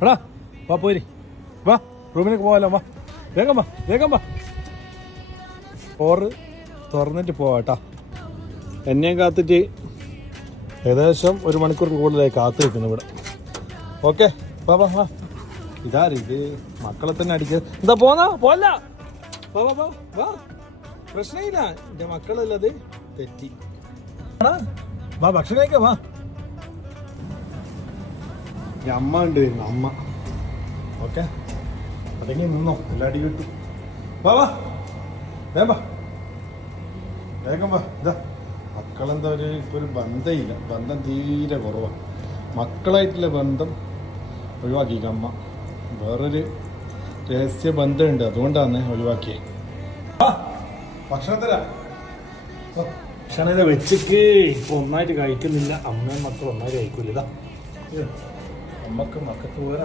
എടാ വാ പോരി വാ റൂമിലേക്ക് പോവാലോ വാ വേഗം വാ വേഗം വാ ഡോറ് തുറന്നിട്ട് പോവാട്ടാ എന്നെയും കാത്തിട്ട് ഏകദേശം 1 മണിക്കൂർ കൂടുതലായി കാത്തു നിൽക്കുന്നു ഇവിടെ ഓക്കെ വാ വാ വാ ഇതാരിത് മക്കളെ തന്നെ അടിക്കുക എന്താ പോന്നാ പോല്ല വാ വാ വാ വാ പ്രശ്നമില്ല എൻ്റെ മക്കളല്ലത് തെറ്റി വാ ഭക്ഷണം കഴിക്കാം വാ അമ്മ ഉണ്ട് അമ്മ ഓക്കെ അതെങ്കിൽ നിന്നോ എല്ലാ അടി കിട്ടും വാ വാ വേഗം വാ വേഗം വാ ഇതാ മക്കളെന്താ ഒരു ബന്ധമില്ല ബന്ധം തീരെ കുറവാണ് മക്കളായിട്ടുള്ള ബന്ധം ഒഴിവാക്കി അമ്മ വേറൊരു രഹസ്യ ബന്ധമുണ്ട് അതുകൊണ്ടാണ് ഒഴിവാക്കിയത് ഭക്ഷണം തരാം ഭക്ഷണം വെച്ചിട്ട് ഇപ്പൊ ഒന്നായിട്ട് കഴിക്കുന്നില്ല അമ്മയും മക്കളും ഒന്നായിട്ട് കഴിക്കൂല അമ്മക്ക് മക്കൾക്ക് വേറെ